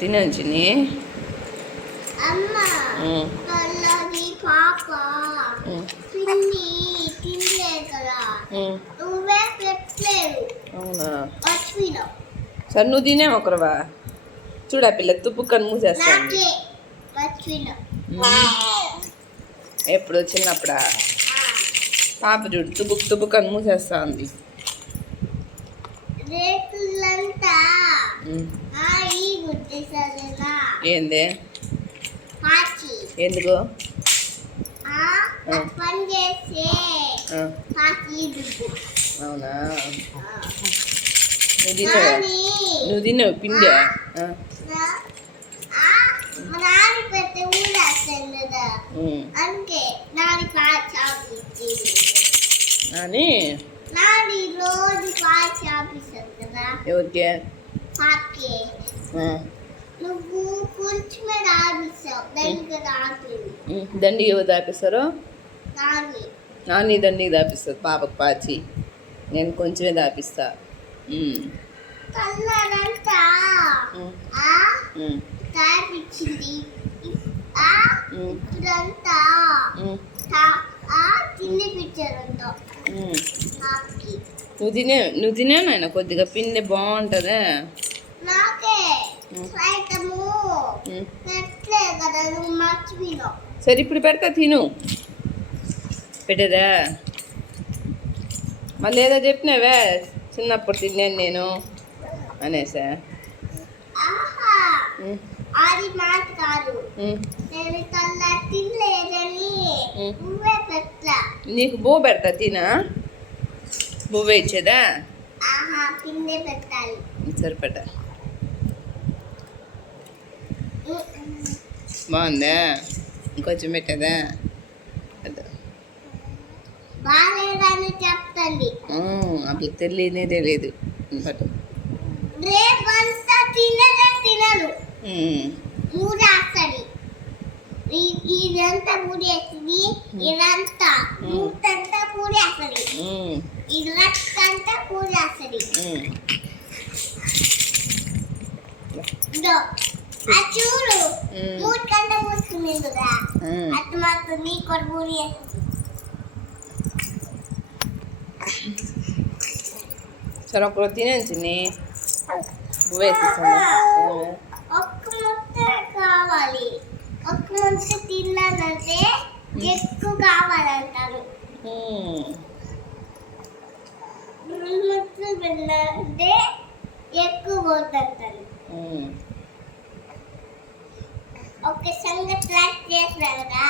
తినంచిని అమ్మ వాళ్ళది పాప పిన్ని తినలేదు కదా నువ్వే పెట్టలేదు. అవునా సరే నువ్వు తినే ఒకరువా చూడా పిల్ల తుప్పుకొని మూసేస్తాను. ఎప్పుడు చిన్నప్పుడా పాప చూడు తుప్పుకొని మూసేస్తా ఉంది. ఏంది ఎందుకు అవునా నువ్వు తిన్నావు పిండి ఎవరికి దండికి ఎవరు దాపిస్తారు? నాని దండికి దాపిస్తుంది పాపకు పాచి. నేను కొంచెమే దాపిస్తా. నువ్వు తినే నాయన కొద్దిగా పిండి బాగుంటుందా? సరే ఇప్పుడు పెడతా తిను. పెట్టేదా మళ్ళీ ఏదో చెప్పినావే చిన్నప్పుడు తిన్నాను నేను అనేసా. నీకు బో పెడతా తినా బువ్వ ఇచ్చేదా? సరిపడ్డ బాగుందా? ఇంకొంచెం పెట్టేదా? అప్పుడు తెలియనే తెలియదు. ఇదంతా పూడేస్తుంది, ఇదంతా మూతంతా పూడేస్తుంది, ఇదంతా పూడేస్తుంది. చూడు మూతంతా పూసుకుంది కదా అట్లా మాత్రం నీ కూడా పూడేస్తుంది. సరే ఒకరోజు తినేసి వేసేసాను. ఒక్క ముద్ద కావాలి. ఒక్క ముద్ద తిన్నానంటే ఎక్కువ కావాలంటారు. రెండు ముద్దలు తిన్నానంటే ఎక్కువ పోతుంటారు. ఒక సంగతి చేసినా కదా.